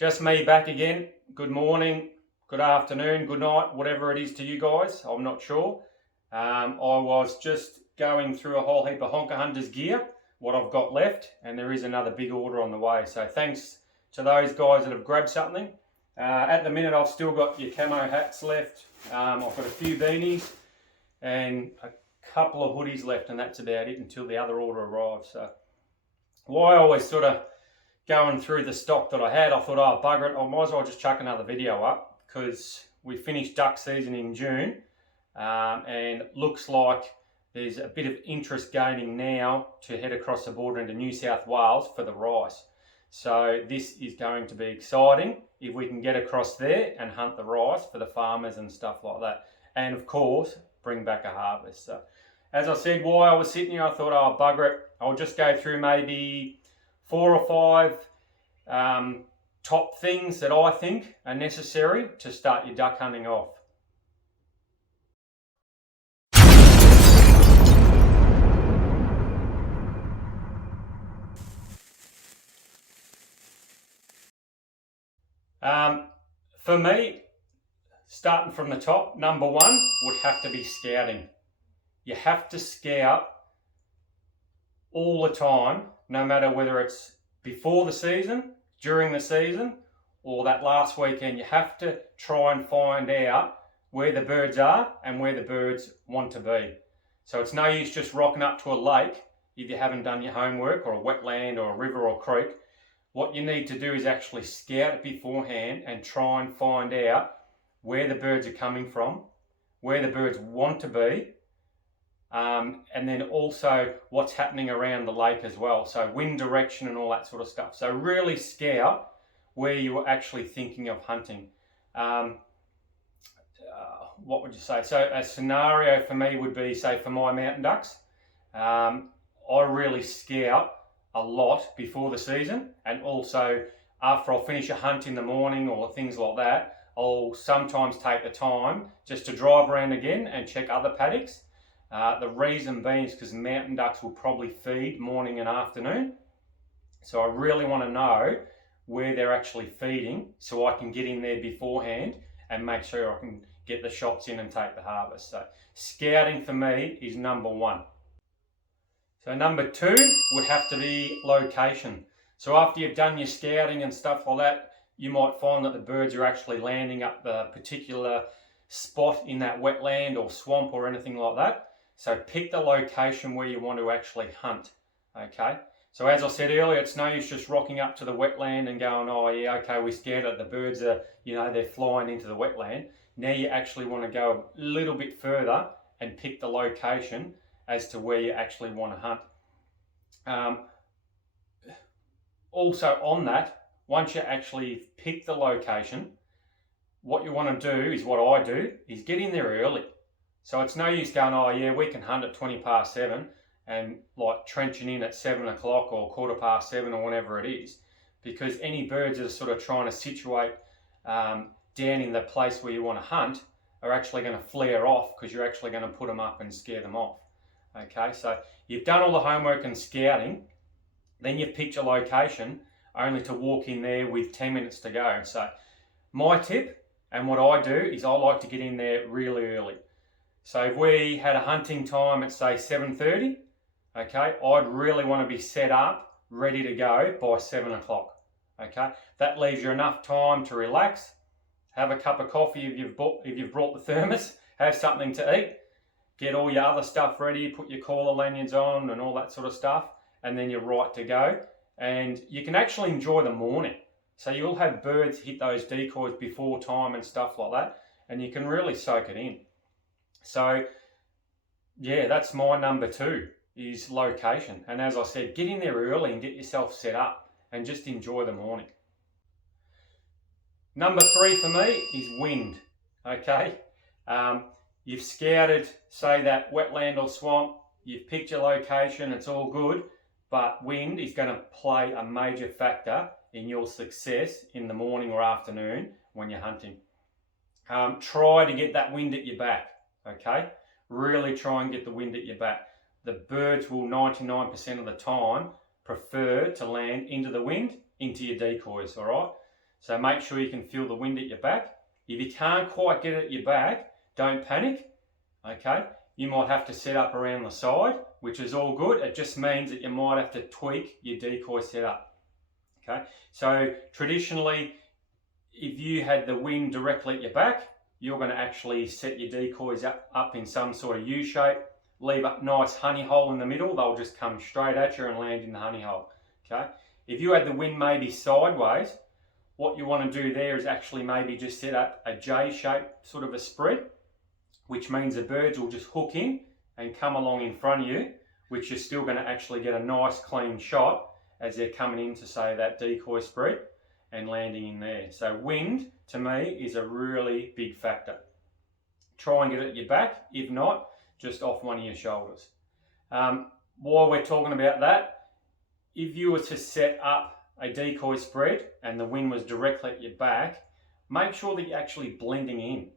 Just me back again. Good morning, good afternoon, good night, whatever it is to you guys. I'm not sure. I was just going through a whole heap of Honker Hunters gear, what I've got left, and there is another big order on the way. So thanks to those guys that have grabbed something. At the minute, I've still got your camo hats left. I've got a few beanies and a couple of hoodies left, and that's about it until the other order arrives. So why I was sort of going through the stock that I had, I thought, oh, bugger it, I might as well just chuck another video up because we finished duck season in June, and looks like there's a bit of interest gaining now to head across the border into New South Wales for the rice. So this is going to be exciting if we can get across there and hunt the rice for the farmers and stuff like that. And of course, bring back a harvest. So as I said, while I was sitting here, I thought, oh, bugger it, I'll just go through maybe 4 or 5 top things that I think are necessary to start your duck hunting off. For me, starting from the top, number one would have to be scouting. You have to scout all the time, no matter whether it's before the season, during the season, or that last weekend. You have to try and find out where the birds are and where the birds want to be. So it's no use just rocking up to a lake if you haven't done your homework, or a wetland or a river or creek. What you need to do is actually scout it beforehand and try and find out where the birds are coming from, where the birds want to be, and then also what's happening around the lake as well. So wind direction and all that sort of stuff. So really scout where you are actually thinking of hunting. What would you say? So a scenario for me would be, say, for my mountain ducks, I really scout a lot before the season, and also after I'll finish a hunt in the morning or things like that, I'll sometimes take the time just to drive around again and check other paddocks. The reason being is because mountain ducks will probably feed morning and afternoon. So I really want to know where they're actually feeding so I can get in there beforehand and make sure I can get the shots in and take the harvest. So scouting for me is number one. So number two would have to be location. So after you've done your scouting and stuff like that, you might find that the birds are actually landing up the particular spot in that wetland or swamp or anything like that. So pick the location where you want to actually hunt, okay? So as I said earlier, it's no use just rocking up to the wetland and going, oh yeah, okay, we scared it, the birds are, they're flying into the wetland. Now you actually want to go a little bit further and pick the location as to where you actually want to hunt. Also on that, once you actually pick the location, what you want to do is, what I do, is get in there early. So it's no use going, oh yeah, we can hunt at 7:20 and like trenching in at 7 o'clock or 7:15 or whatever it is, because any birds that are sort of trying to situate down in the place where you want to hunt are actually going to flare off, because you're actually going to put them up and scare them off. Okay, so you've done all the homework and scouting, then you've picked your location only to walk in there with 10 minutes to go. So my tip, and what I do, is I like to get in there really early. So if we had a hunting time at say 7:30, okay, I'd really want to be set up, ready to go by 7 o'clock. Okay, that leaves you enough time to relax, have a cup of coffee if you've brought the thermos, have something to eat, get all your other stuff ready, put your caller lanyards on and all that sort of stuff, and then you're right to go. And you can actually enjoy the morning. So you'll have birds hit those decoys before time and stuff like that, and you can really soak it in. So yeah, that's my number two, is location. And as I said, get in there early and get yourself set up and just enjoy the morning. Number three for me is wind, okay? You've scouted, say, that wetland or swamp, you've picked your location, it's all good, but wind is going to play a major factor in your success in the morning or afternoon when you're hunting. Try to get that wind at your back, okay? Really try and get the wind at your back. The birds will 99% of the time prefer to land into the wind, into your decoys, all right? So make sure you can feel the wind at your back. If you can't quite get it at your back, don't panic, okay? You might have to set up around the side, which is all good. It just means that you might have to tweak your decoy setup, okay? So traditionally, if you had the wind directly at your back, you're going to actually set your decoys up in some sort of U shape, leave a nice honey hole in the middle. They'll just come straight at you and land in the honey hole, okay? If you had the wind maybe sideways, what you want to do there is actually maybe just set up a J shape sort of a spread, which means the birds will just hook in and come along in front of you, which you're still going to actually get a nice clean shot as they're coming into, say, that decoy spread and landing in there. So wind, to me, is a really big factor. Try and get it at your back. If not, just off one of your shoulders. While we're talking about that, if you were to set up a decoy spread and the wind was directly at your back, make sure that you're actually blending in,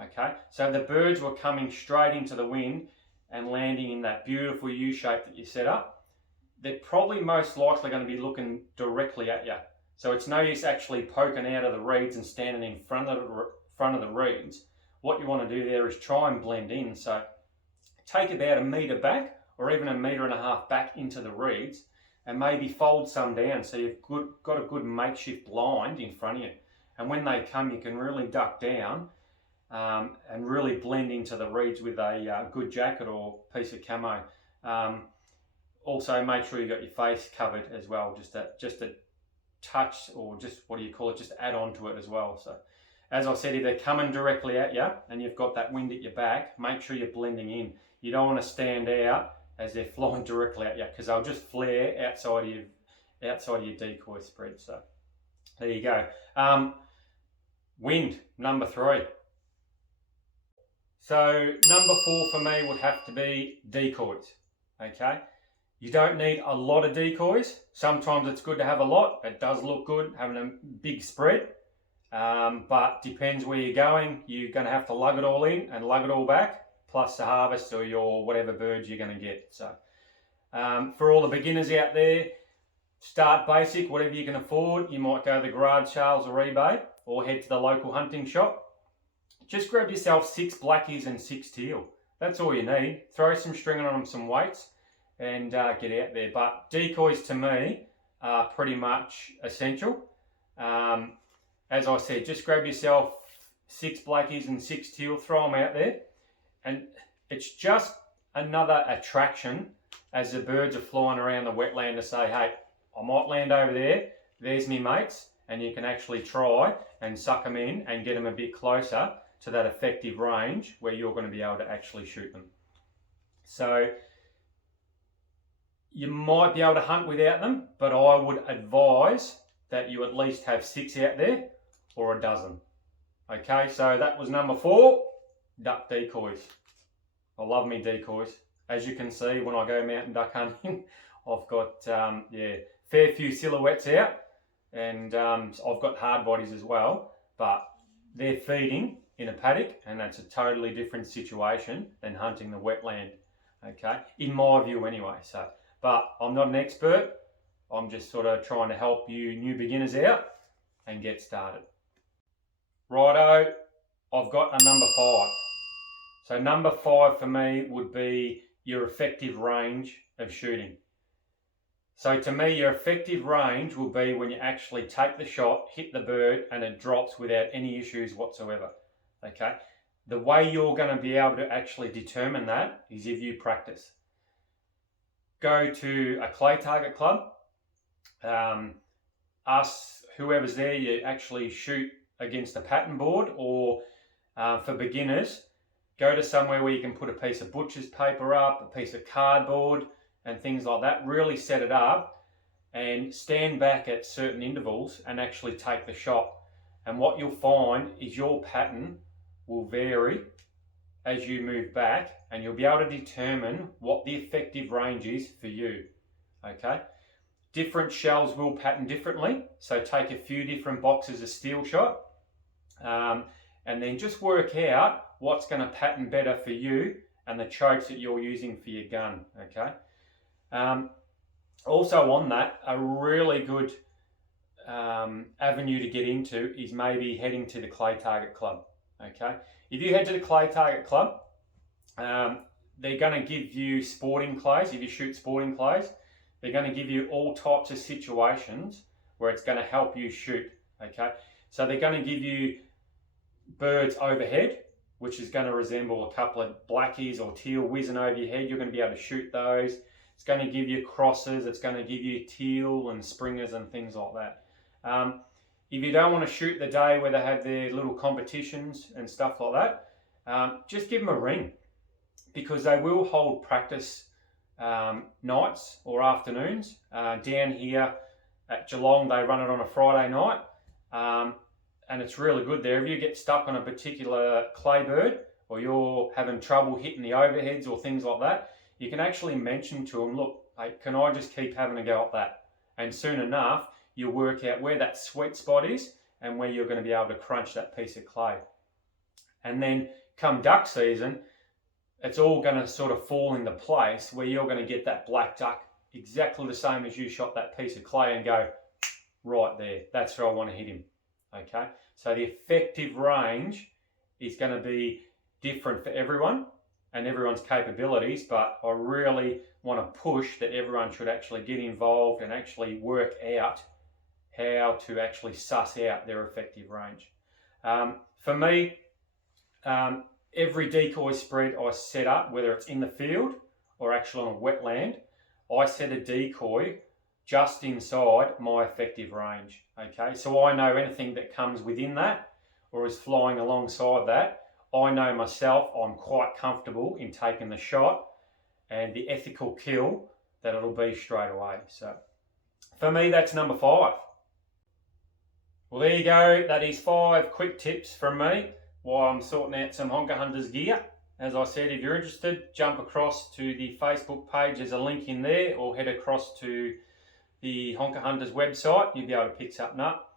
okay? So the birds were coming straight into the wind and landing in that beautiful U shape that you set up, they're probably most likely going to be looking directly at you. So it's no use actually poking out of the reeds and standing in front of the reeds. What you want to do there is try and blend in. So take about 1 metre back or even 1.5 metres back into the reeds and maybe fold some down so you've got a good makeshift blind in front of you. And when they come, you can really duck down and really blend into the reeds with a good jacket or piece of camo. Also make sure you got your face covered as well, just a touch, or just, what do you call it, just add on to it as well. So as I said, if they're coming directly at you and you've got that wind at your back, make sure you're blending in. You don't want to stand out as they're flying directly at you, because they'll just flare outside of your decoy spread. So there you go. Wind, number 3. So number 4 for me would have to be decoys, okay? You don't need a lot of decoys. Sometimes it's good to have a lot. It does look good having a big spread, but depends where you're going. You're going to have to lug it all in and lug it all back, plus the harvest or your whatever birds you're going to get. So for all the beginners out there, start basic, whatever you can afford. You might go to the garage sales or eBay, or head to the local hunting shop. Just grab yourself 6 blackies and 6 teal. That's all you need. Throw some string on them, some weights, and get out there. But decoys to me are pretty much essential. As I said, just grab yourself 6 blackies and 6 teal, throw them out there, and it's just another attraction as the birds are flying around the wetland to say, hey, I might land over there, there's me mates, and you can actually try and suck them in and get them a bit closer to that effective range where you're going to be able to actually shoot them. So you might be able to hunt without them, but I would advise that you at least have 6 out there, or a dozen. Okay, so that was number 4, duck decoys. I love me decoys. As you can see, when I go mountain duck hunting, I've got fair few silhouettes out, and I've got hard bodies as well, but they're feeding in a paddock, and that's a totally different situation than hunting the wetland, okay, in my view anyway. So, but I'm not an expert. I'm just sort of trying to help you new beginners out and get started. Righto, I've got a number 5. So number 5 for me would be your effective range of shooting. So to me, your effective range will be when you actually take the shot, hit the bird, and it drops without any issues whatsoever, okay? The way you're going to be able to actually determine that is if you practice. Go to a clay target club, ask whoever's there, you actually shoot against a pattern board, or for beginners, go to somewhere where you can put a piece of butcher's paper up, a piece of cardboard, and things like that. Really set it up and stand back at certain intervals and actually take the shot. And what you'll find is your pattern will vary as you move back, and you'll be able to determine what the effective range is for you, okay? Different shells will pattern differently, so take a few different boxes of steel shot, and then just work out what's going to pattern better for you and the chokes that you're using for your gun, okay? Also on that, a really good avenue to get into is maybe heading to the Clay Target Club. Okay, if you head to the Clay Target Club, they're going to give you sporting clays. If you shoot sporting clays, they're going to give you all types of situations where it's going to help you shoot. Okay, so they're going to give you birds overhead, which is going to resemble a couple of blackies or teal whizzing over your head. You're going to be able to shoot those. It's going to give you crosses. It's going to give you teal and springers and things like that. If you don't want to shoot the day where they have their little competitions and stuff like that, just give them a ring, because they will hold practice nights or afternoons. Down here at Geelong, they run it on a Friday night, and it's really good there. If you get stuck on a particular clay bird, or you're having trouble hitting the overheads or things like that, you can actually mention to them, look, hey, can I just keep having a go at that? And soon enough, you'll work out where that sweet spot is and where you're going to be able to crunch that piece of clay. And then come duck season, it's all going to sort of fall into place where you're going to get that black duck exactly the same as you shot that piece of clay and go, right there, that's where I want to hit him. Okay, so the effective range is going to be different for everyone and everyone's capabilities, but I really want to push that everyone should actually get involved and actually work out how to actually suss out their effective range. For me, every decoy spread I set up, whether it's in the field or actually on a wetland, I set a decoy just inside my effective range. Okay, so I know anything that comes within that or is flying alongside that, I know myself I'm quite comfortable in taking the shot and the ethical kill that it'll be straight away. So for me, that's number 5. Well, there you go. That is 5 quick tips from me while I'm sorting out some Honker Hunters gear. As I said, if you're interested, jump across to the Facebook page. There's a link in there, or head across to the Honker Hunters website. You'll be able to pick something up.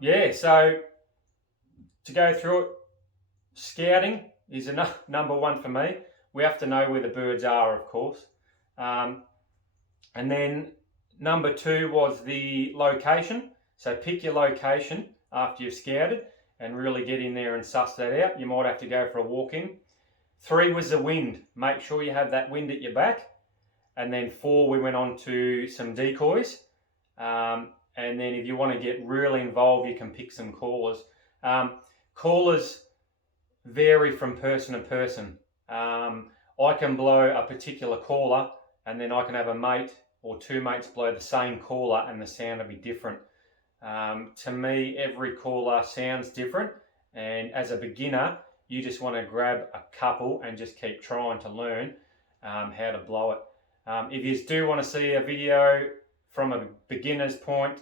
Yeah, so to go through it, scouting is number 1 for me. We have to know where the birds are, of course. And then number 2 was the location. So pick your location after you've scouted and really get in there and suss that out. You might have to go for a walk in. 3 was the wind. Make sure you have that wind at your back. And then 4, we went on to some decoys. And then if you want to get really involved, you can pick some callers. Callers vary from person to person. I can blow a particular caller, and then I can have a mate or 2 mates blow the same caller and the sound will be different. To me, every caller sounds different, and as a beginner, you just want to grab a couple and just keep trying to learn how to blow it. If you do want to see a video from a beginner's point,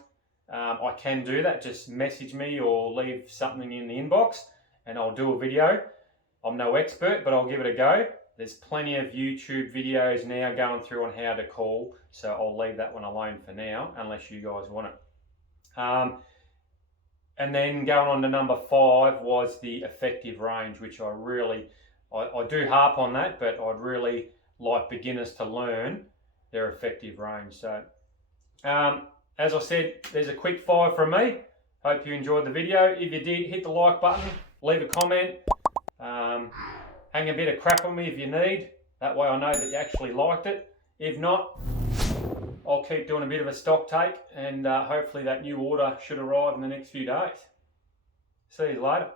I can do that. Just message me or leave something in the inbox and I'll do a video. I'm no expert, but I'll give it a go. There's plenty of YouTube videos now going through on how to call, so I'll leave that one alone for now, unless you guys want it. And then going on to number 5 was the effective range, which I do harp on that, but I'd really like beginners to learn their effective range. So, as I said, there's a quick 5 from me. Hope you enjoyed the video. If you did, hit the like button, leave a comment, hang a bit of crap on me if you need. That way I know that you actually liked it. If not, I'll keep doing a bit of a stock take, and hopefully that new order should arrive in the next few days. See you later.